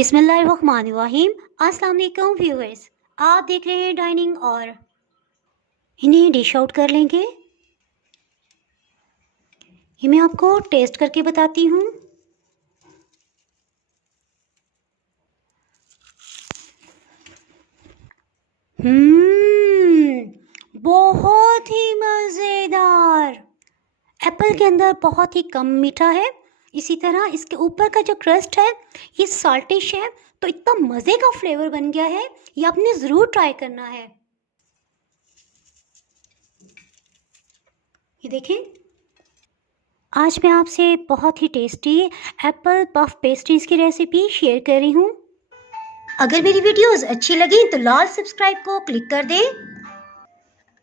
बिस्मिल्लाहिर्रहमानिर्रहीम। अस्सलाम वालेकुम व्यूअर्स, आप देख रहे हैं डाइनिंग और इन्हें डिश आउट कर लेंगे। ये मैं आपको टेस्ट करके बताती हूँ। बहुत ही मज़ेदार। एप्पल के अंदर बहुत ही कम मीठा है, इसी तरह इसके ऊपर का जो क्रस्ट है ये साल्टिश है, तो इतना मज़े का फ्लेवर बन गया है। ये आपने ज़रूर ट्राई करना है। ये देखें, आज मैं आपसे बहुत ही टेस्टी एप्पल पफ पेस्ट्रीज़ की रेसिपी शेयर कर रही हूँ। अगर मेरी वीडियोस अच्छी लगी तो लाल सब्सक्राइब को क्लिक कर दें।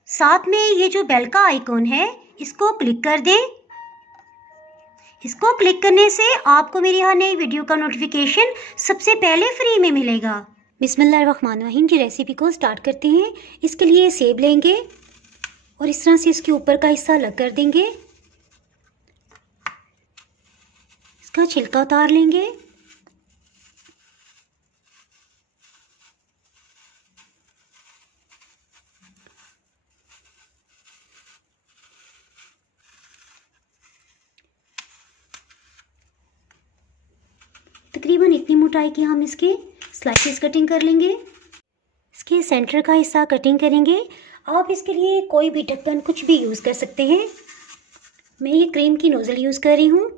साथ में ये जो बेल का आइकॉन है इसको क्लिक कर दें। इसको क्लिक करने से आपको मेरी हर नई वीडियो का नोटिफिकेशन सबसे पहले फ्री में मिलेगा। बिस्मिल्लाहिर्रहमानिर्रहीम की रेसिपी को स्टार्ट करते हैं। इसके लिए सेब लेंगे और इस तरह से इसके ऊपर का हिस्सा अलग कर देंगे। इसका छिलका उतार लेंगे। तकरीबन इतनी मोटाई की हम इसके स्लाइसेस कटिंग कर लेंगे। इसके सेंटर का हिस्सा कटिंग करेंगे। आप इसके लिए कोई भी ढक्कन कुछ भी यूज़ कर सकते हैं। मैं ये क्रीम की नोज़ल यूज़ कर रही हूँ।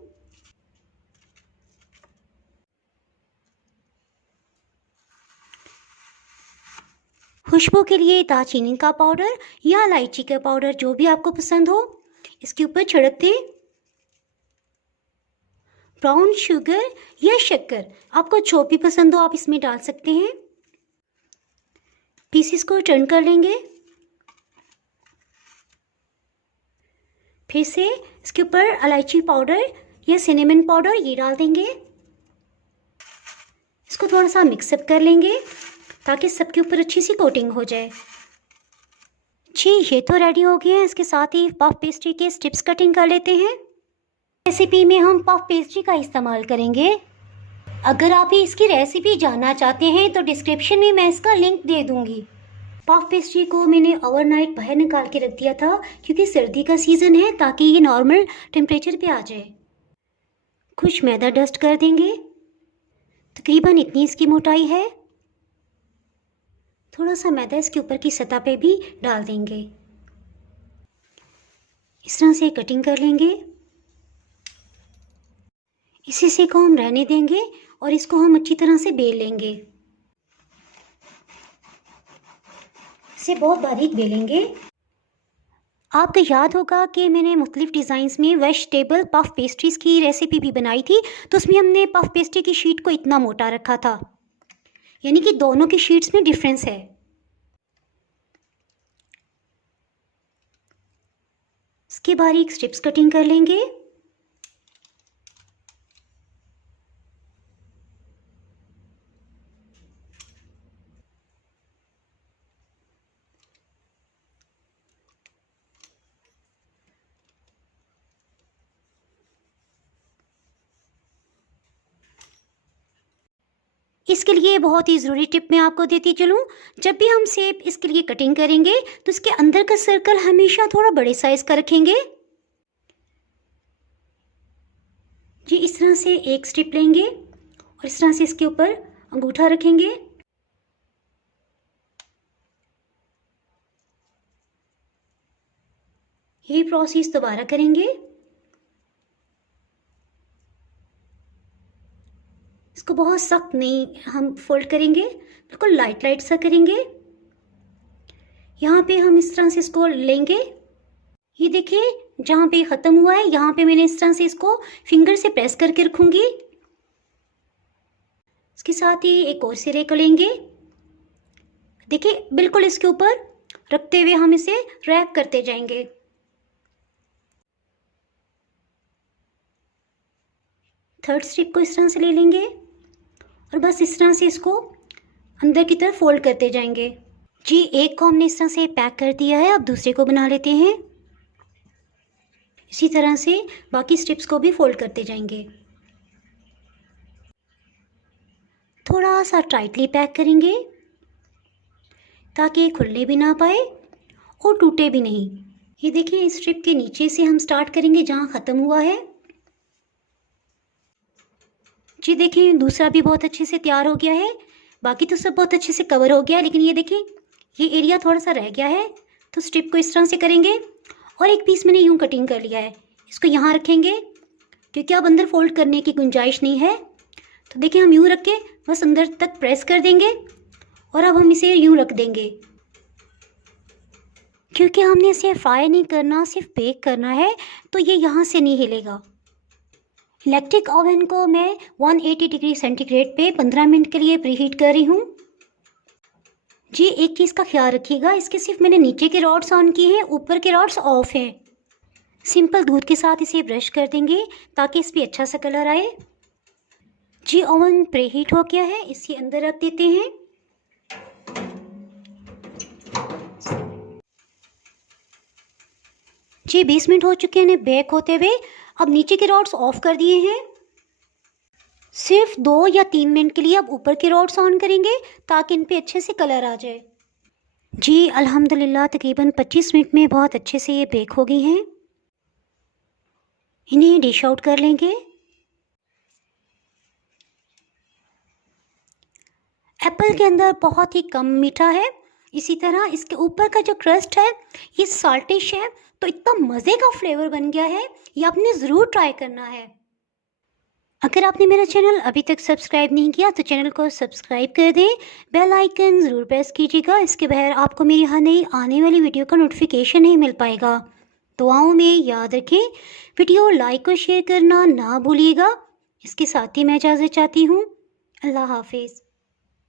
खुशबू के लिए दालचीनी का पाउडर या इलायची का पाउडर, जो भी आपको पसंद हो, इसके ऊपर छिड़क दें। ब्राउन शुगर या शक्कर, आपको जो भी पसंद हो आप इसमें डाल सकते हैं। पीसेस को टर्न कर लेंगे। फिर से इसके ऊपर इलायची पाउडर या सिनेमन पाउडर ये डाल देंगे। इसको थोड़ा सा मिक्सअप कर लेंगे ताकि सबके ऊपर अच्छी सी कोटिंग हो जाए। जी, ये तो रेडी हो गया है। इसके साथ ही पफ पेस्ट्री के स्ट्रिप्स कटिंग कर लेते हैं। रेसिपी में हम पफ पेस्ट्री का इस्तेमाल करेंगे। अगर आप इसकी रेसिपी जानना चाहते हैं तो डिस्क्रिप्शन में मैं इसका लिंक दे दूंगी। पफ पेस्ट्री को मैंने ओवरनाइट बाहर निकाल के रख दिया था क्योंकि सर्दी का सीज़न है, ताकि ये नॉर्मल टेम्परेचर पे आ जाए। कुछ मैदा डस्ट कर देंगे। तकरीबन इतनी इसकी मोटाई है। थोड़ा सा मैदा इसके ऊपर की सतह पे भी डाल देंगे। इस तरह से कटिंग कर लेंगे। इस हिस्से को हम रहने देंगे और इसको हम अच्छी तरह से बेल लेंगे। इसे बहुत बारीक बेलेंगे। आपको याद होगा कि मैंने मुख्तलिफ डिज़ाइंस में वेजिटेबल पफ पेस्ट्रीज़ की रेसिपी भी बनाई थी, तो उसमें हमने पफ पेस्ट्री की शीट को इतना मोटा रखा था, यानी कि दोनों की शीट्स में डिफरेंस है। इसके बारीक स्ट्रिप्स कटिंग कर लेंगे। इसके लिए बहुत ही ज़रूरी टिप मैं आपको देती चलूँ। जब भी हम सेब इसके लिए कटिंग करेंगे तो इसके अंदर का सर्कल हमेशा थोड़ा बड़े साइज़ का रखेंगे। जी, इस तरह से एक स्ट्रिप लेंगे और इस तरह से इसके ऊपर अंगूठा रखेंगे। यही प्रोसेस दोबारा करेंगे। इसको बहुत सख्त नहीं हम फोल्ड करेंगे, बिल्कुल लाइट लाइट सा करेंगे। यहाँ पे हम इस तरह से इसको लेंगे। ये देखिए, जहाँ पे ख़त्म हुआ है यहाँ पे मैंने इस तरह से इसको फिंगर से प्रेस करके रखूँगी। इसके साथ ही एक और सिरे को लेंगे। देखिए, बिल्कुल इसके ऊपर रखते हुए हम इसे रैप करते जाएंगे। थर्ड स्ट्रिप को इस तरह से ले लेंगे और बस इस तरह से इसको अंदर की तरफ फोल्ड करते जाएंगे। जी, एक को हमने इस तरह से पैक कर दिया है। अब दूसरे को बना लेते हैं। इसी तरह से बाकी स्ट्रिप्स को भी फोल्ड करते जाएंगे। थोड़ा सा टाइटली पैक करेंगे ताकि ये खुलने भी ना पाए और टूटे भी नहीं। ये देखिए, इस स्ट्रिप के नीचे से हम स्टार्ट करेंगे जहाँ ख़त्म हुआ है। जी देखिए, दूसरा भी बहुत अच्छे से तैयार हो गया है। बाकी तो सब बहुत अच्छे से कवर हो गया है, लेकिन ये देखिए ये एरिया थोड़ा सा रह गया है। तो स्ट्रिप को इस तरह से करेंगे और एक पीस मैंने यूँ कटिंग कर लिया है, इसको यहाँ रखेंगे क्योंकि अब अंदर फोल्ड करने की गुंजाइश नहीं है। तो देखिए हम यूँ रख के बस अंदर तक प्रेस कर देंगे और अब हम इसे यूँ रख देंगे क्योंकि हमने इसे फ्राई नहीं करना, सिर्फ बेक करना है, तो ये यहाँ से नहीं हिलेगा। इलेक्ट्रिक ओवन को मैं 180 डिग्री सेंटीग्रेड पे 15 मिनट के लिए प्रीहीट कर रही हूँ। जी एक चीज़ का ख्याल रखिएगा, इसके सिर्फ मैंने नीचे के रॉड्स ऑन किए हैं, ऊपर के रॉड्स ऑफ हैं। सिंपल दूध के साथ इसे ब्रश कर देंगे ताकि इस पर अच्छा सा कलर आए। जी ओवन प्रीहीट हो गया है, इसे अंदर रख देते हैं। जी 20 मिनट हो चुके हैं बेक होते हुए। अब नीचे के रॉड्स ऑफ कर दिए हैं। सिर्फ 2 या 3 मिनट के लिए अब ऊपर के रॉड्स ऑन करेंगे ताकि इन पे अच्छे से कलर आ जाए। जी अल्हम्दुलिल्लाह तकरीबन 25 मिनट में बहुत अच्छे से ये बेक हो गई हैं। इन्हें डिश आउट कर लेंगे। एप्पल के अंदर बहुत ही कम मीठा है, इसी तरह इसके ऊपर का जो क्रस्ट है ये साल्टिश है, तो इतना मज़े का फ्लेवर बन गया है, ये आपने ज़रूर ट्राई करना है। अगर आपने मेरा चैनल अभी तक सब्सक्राइब नहीं किया तो चैनल को सब्सक्राइब कर दें, बेल आइकन ज़रूर प्रेस कीजिएगा, इसके बगैर आपको मेरी हर नई आने वाली वीडियो का नोटिफिकेशन नहीं मिल पाएगा। दुआओं में याद रखें, वीडियो लाइक और शेयर करना ना भूलिएगा। इसके साथ ही मैं इजाज़त चाहती हूँ। अल्लाह हाफिज़।